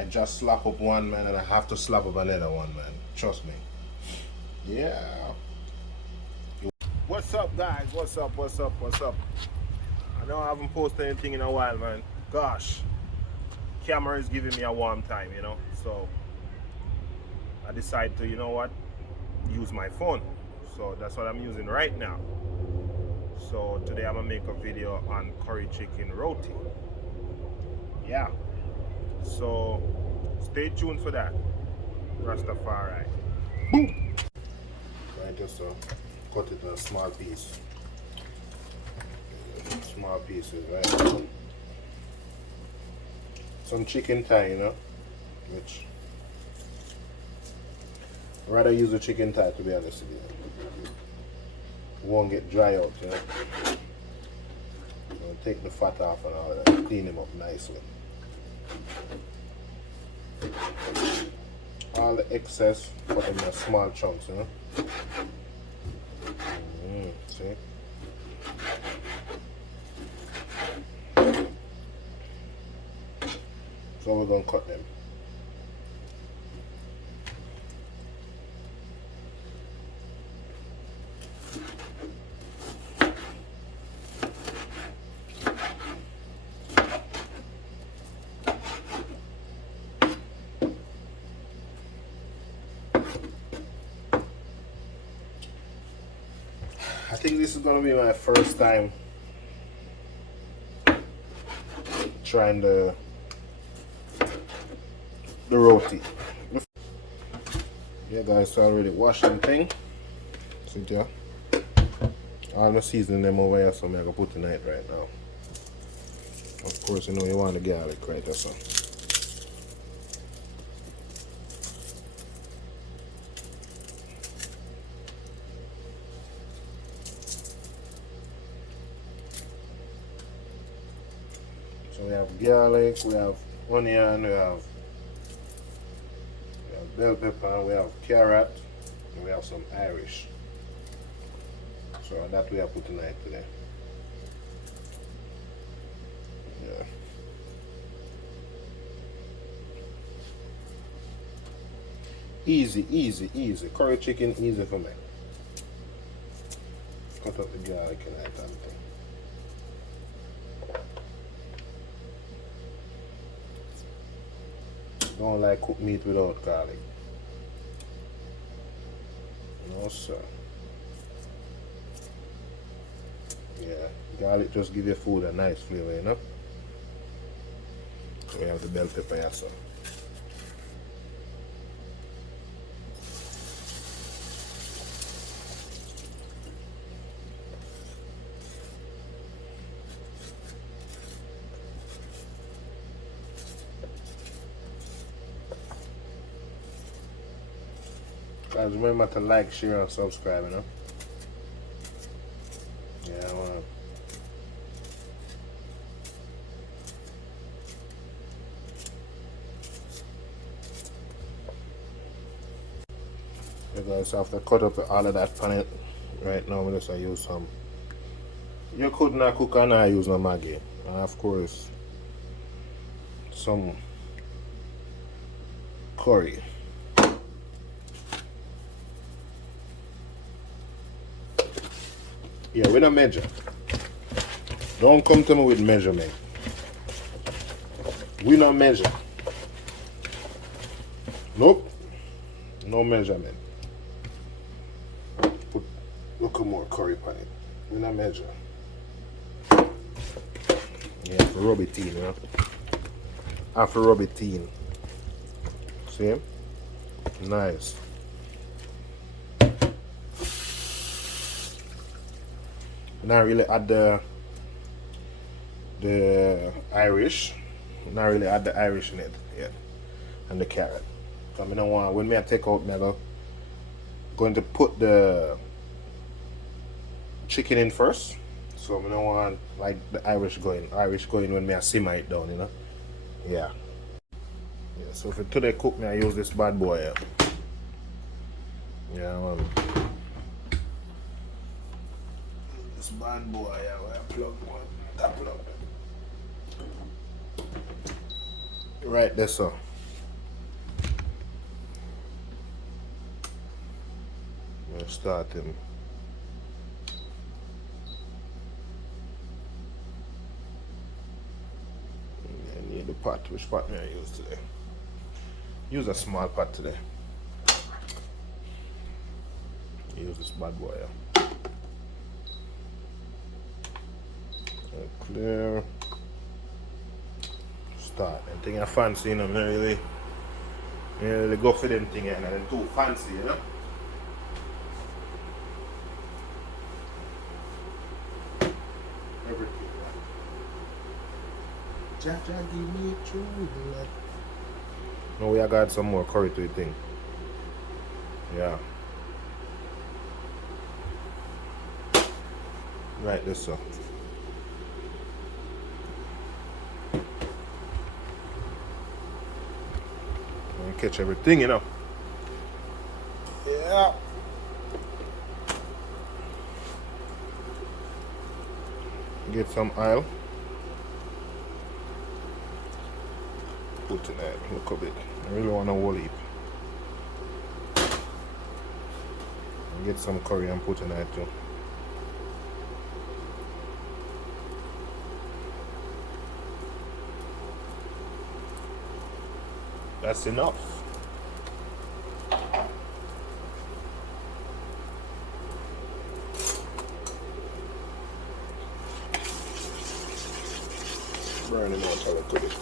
I just slap up one, man, and I have to slap up another one, man. Trust me. Yeah. What's up, guys? What's up? What's up? What's up? I know I haven't posted anything in a while, man. Gosh, camera is giving me a warm time, you know. So I decided to, you know what, use my phone. So that's what I'm using right now. So today I'm gonna make a video on curry chicken roti. Yeah. So stay tuned for that. Rastafari. Boom. I just cut it in a small piece. Small pieces, right? Some chicken thigh, you know, which I'd rather use the chicken thigh, to be honest with you. It won't get dry out, you know. So take the fat off and all that, clean them up nicely. All the excess, put them in small chunks, you know. See? So we're gonna cut them. I think this is gonna be my first time trying the roti. Yeah, guys, so I already washed them thing. See there? I'm not seasoning them over here, so I'm gonna put in it right now. Of course, you know you want the garlic, right? That's all. So we have garlic, we have onion, we have bell pepper, we have carrot, and we have some Irish. So that we are putting it today. Yeah. Easy, easy, easy. Curry chicken, easy for me. Cut up the garlic and that. Don't like cooked meat without garlic. No, sir. Yeah, garlic just give your food a nice flavor, you know. So we have the bell pepper here, so. Guys, remember to like, share, and subscribe, you know. Yeah, I wanna. Yeah, guys, so after cut up all of that pan it, right now I'm just use some. You could not cook and I use no Maggi, and of course some curry. Yeah, we don't measure. Don't come to me with measurement. We don't measure. Nope. No measurement. Put look more curry on it. We don't measure. Yeah, for rub it in, you know. After rub it in. See? Nice. Not really add the Irish. Not really add the Irish in it yet. And the carrot. So I don't want, when I take out, I'm going to put the chicken in first. So I don't want like the Irish going when I simmer it down, you know. Yeah. Yeah, so for today cook me I use this bad boy here. Yeah, man. This bad boy here, where I plug one, tap it up. Right there, so. starting. I need the pot. Which pot may I use today? Use a small pot today. Use this bad boy. Clear. Start. Anything I fancy, you know, I really go for them thing and then too fancy, you know. Everything. Jaja, give me true love. No, we got some more curry to the thing. Yeah. Right, this so. Catch everything, you know. Yeah. Get some oil. Put in that. Look a bit. I really want a whole heap. Get some curry and put in that too. That's enough. Burn him out a little bit.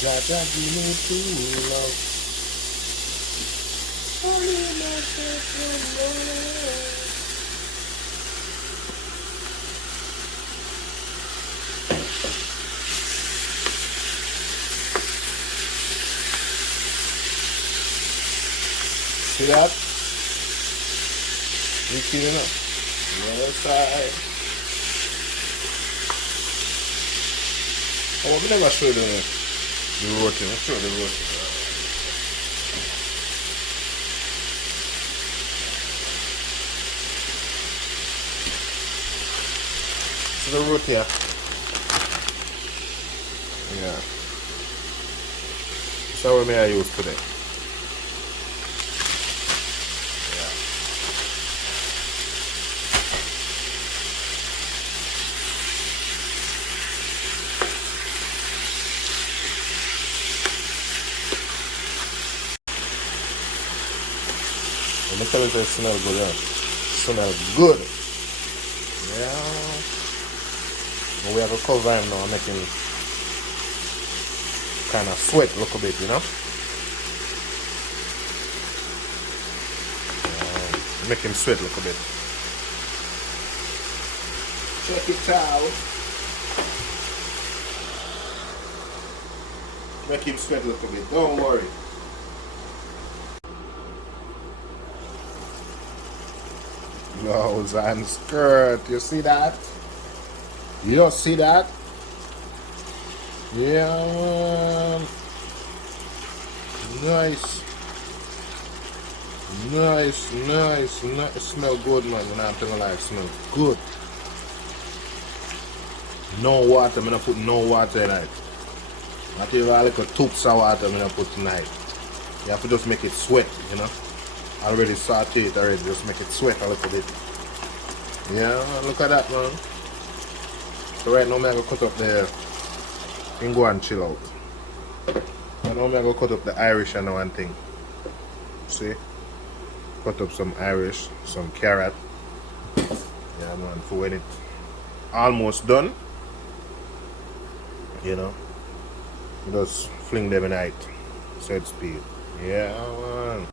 Jaja, give me true love. Only myself will know. See that? You kidding us? Yes, Oh, we never showed the roti. Let's show the roti. So the roti, yeah. So what may I use today? Let me tell you it smells good, yeah. Smells good. Yeah. But we have to cover him now and make him kind of sweat a little bit, you know. Make him sweat a little bit. Check it out. Make him sweat a little bit, don't worry. Blouse and skirt, you see that? You don't see that? Yeah. Nice. Nice. It smell good, man. When I'm telling you, like, it smell good. No water, I'm gonna put no water in it. Not even like a tubs of water I'm gonna put tonight. You have to just make it sweat, you know. Already saute it already, just make it sweat a little bit. Yeah, look at that, man. So right now I'm gonna cut up the, you can go and chill out. And now I'm gonna cut up the Irish and one thing. See? Cut up some Irish, some carrot. Yeah, man, for when it's almost done, you know, just fling them in it, set speed. Yeah, man.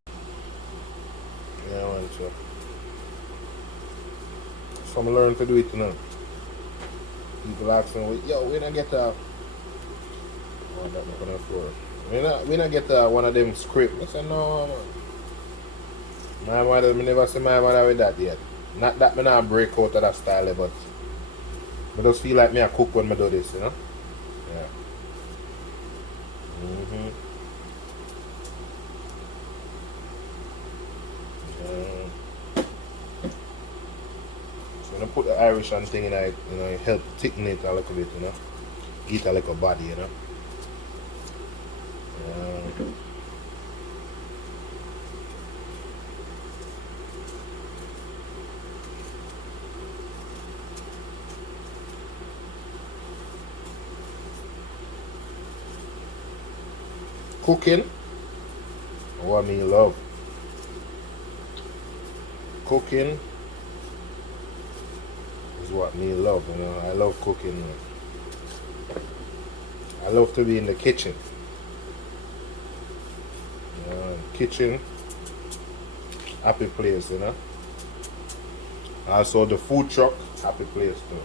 Yeah, man, so. So I'm learning to do it, you know. People ask me, yo, we don't get a, oh, that's not gonna floor. We don't get one of them script. I say, no, man. My mother, I never see my mother with that yet. Not that I not break out of that style, but I just feel like me I cook when I do this, you know? Yeah. Mm-hmm. So when I put the Irish and thing in it, it help thicken it a little bit, Get a little body. Cooking, what me love. Cooking is what me love, I love cooking. I love to be in the kitchen. Kitchen, happy place. Also the food truck, happy place too.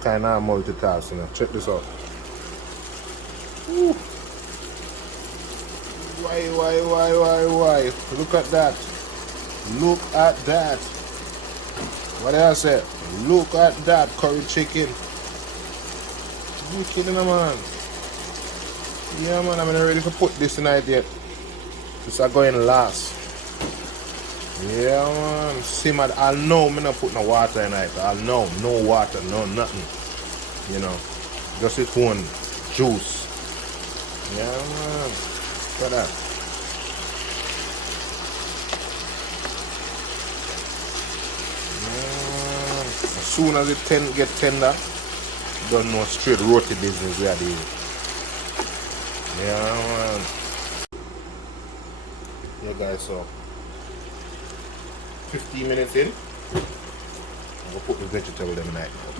Kind of multitasking. Check this out. Woo. Why? Look at that. Look at that. What did I say? Look at that curry chicken. You kidding me, man? Yeah, man, I'm not ready to put this in it yet. This is going last. Yeah, man. Simmer. I'll know I'm not put no water in it. I'll know. No water, no nothing. Just its own juice. Yeah, man. Look at that. As soon as it get tender, you don't know straight roti business we are doing. Yeah, man. Yeah, guys, so 15 minutes in, I'm gonna put the vegetable in the night now.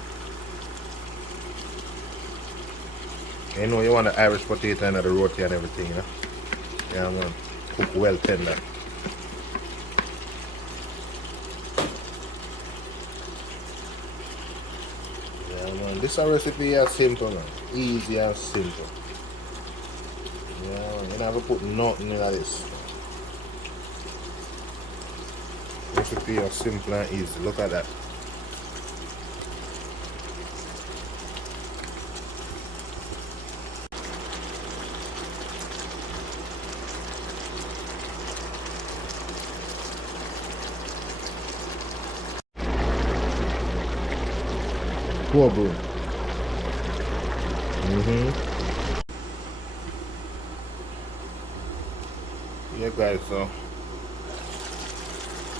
You want the Irish potato and the roti and everything, Yeah, man. Cook well tender. This recipe is simple, man. Easy and simple. Yeah, you never put nothing in this. Recipe is simple and easy. Look at that. Poor bro. Yeah, guys, so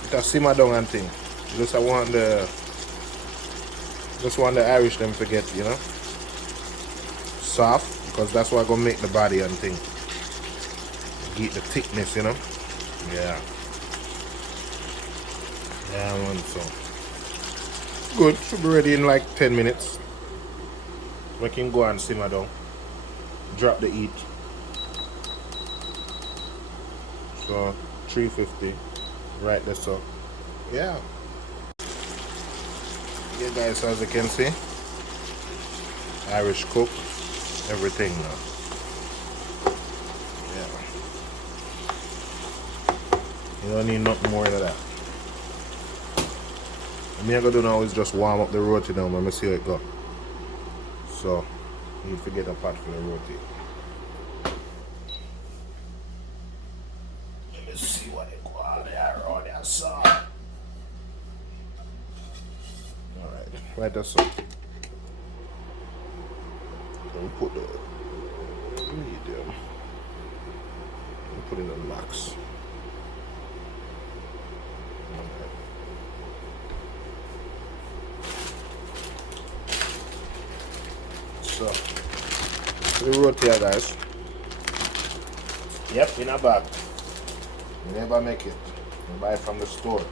it's a simmer down and thing. Just want the Irish them to get, soft, because that's what gonna make the body and thing. Get the thickness, Yeah. Yeah, man, so good. Should be ready in like 10 minutes. We can go and simmer down. Drop the heat. So 350. Right there, so yeah. Yeah, guys, as you can see, Irish cook, everything now. Yeah. You don't need nothing more than that. What I'm gonna do now is just warm up the roti now. Let me see how it go. So, you need to get a pot for the roti. Let me see what it go on there, on that side. Alright, right there, so. We'll put the medium. We'll put in the max. So, the roti here, guys. Yep, in a bag. You never make it. You buy it from the store.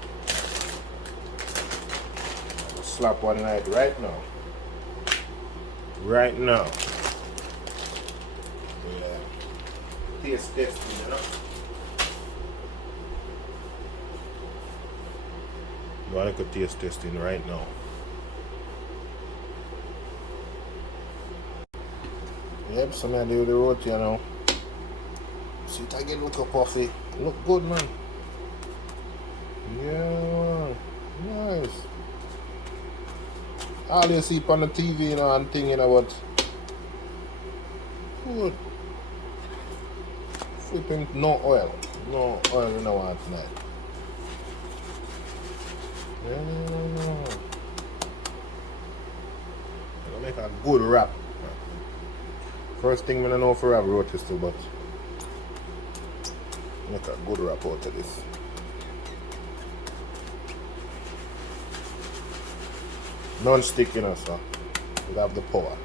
I'll slap one in it right now. Right now. Yeah. Taste testing, You want to go taste testing right now. Yep, so I do the roti, you know. See it again, look up puffy. Look good, man. Yeah, nice. All you see on the TV, you know, and thing, you know what? Good. Flipping no oil. No oil, you know what tonight. Yeah. Gonna make a good wrap. First thing I know for wrap roti too, but make a good wrap out of this. Non-stick, you know, so we have the power.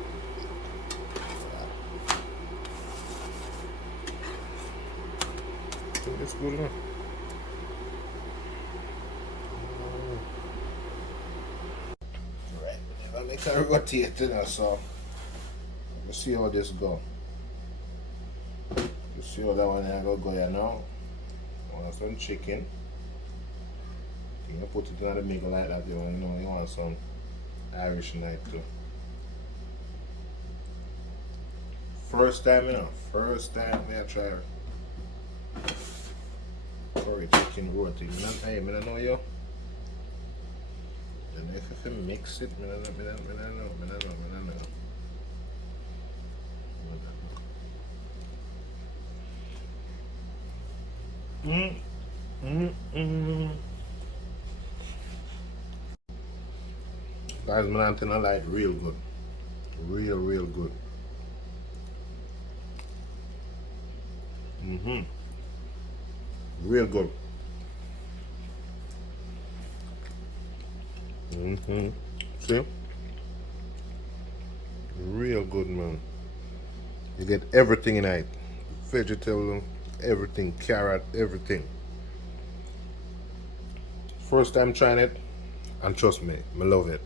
I think that's good enough. Right, I'm make a rotate, you know, so let's see how this go. Let's see how that one I go you know. I want some chicken. You know, put it in the middle like that, you know, you want some Irish night too. First time, you know, first time I try curry chicken roti. Hey, I don't know you. And if you mix it, I don't know. Guys, man, I like real good. Real good. Real good. See? Real good, man. You get everything in it. Vegetable, everything, carrot, everything. First time trying it, and trust me, I love it.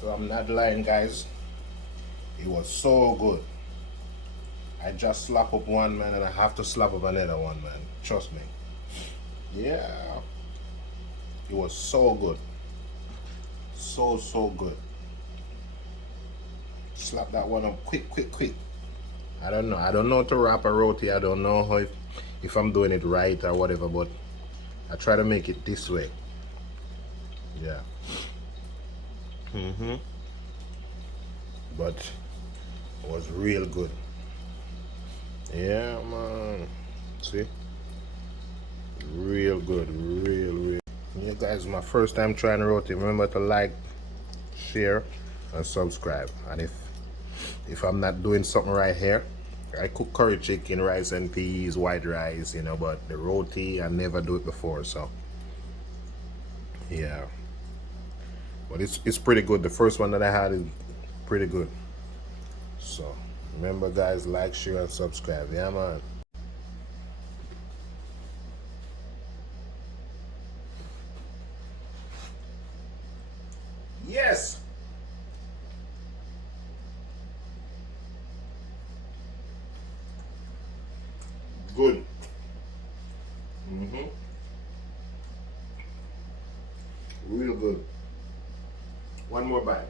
So I'm not lying, guys. It was so good. I just slap up one, man, and I have to slap up another one, man. Trust me. Yeah. It was so good. So good. Slap that one up quick. I don't know. I don't know how to wrap a roti. I don't know how if I'm doing it right or whatever, but I try to make it this way. Yeah. But it was real good. Yeah, man. See? Real good. Real. You guys, my first time trying roti. Remember to like, share, and subscribe. And if I'm not doing something right here, I cook curry chicken, rice and peas, white rice, you know, but the roti I never do it before, so yeah. But it's pretty good. The first one that I had is pretty good. So remember, guys, like, share, and subscribe. Yeah, man. Yes. Good. Real good. One more bite.